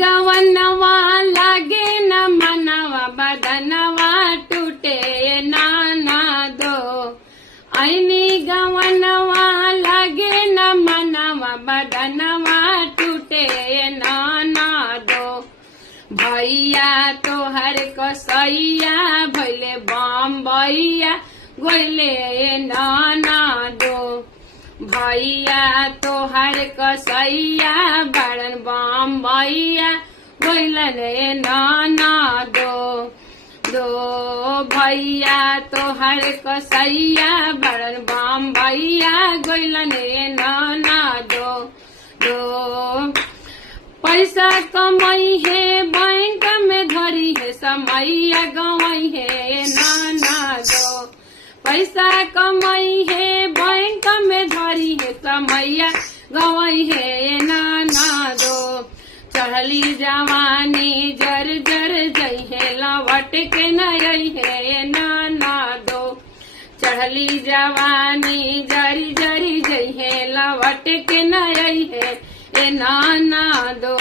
गवनवा लागे न मनवा बदनवा टूटे नाना दो। ऐनी गवनवा लागे न मनवा बदनवा टूटे नाना दो। भैया तोहर कसैया भैले बम्बैया गोइले नाना दो। भैया तोहर कसैया बड़न बम्बैया गोइले नाना दो। भैया तोहर कसैया बड़न बम्बैया गोइले नाना दो। पैसा कमाई है बैंक में धरी है समैया गवाई है नाना दो। पैसा कमाई है बैंक में धरी है समैया गवाई है नाना दो। चढ़ली जवानी जर जर जई है लौट के नई है नाना दो। चढ़ली जवानी जरी जरी जई है लौट के नई है ए नाना दो।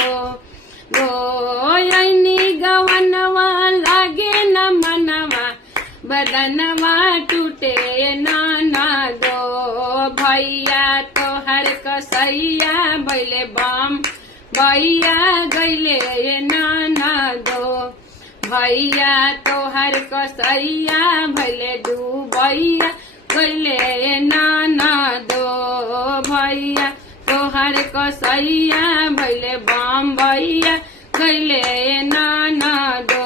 ऐनी गवनवा लागे न मनवा बदनवा टूटे नाना दो। भैया तोहर कसैया भैले बम्बैया गइले नाना दो। भैया तोहर कसैया भैले दुबैया गइले नाना दो। भैया तोहर कसैया भैले बम्बैया गइले नाना दो।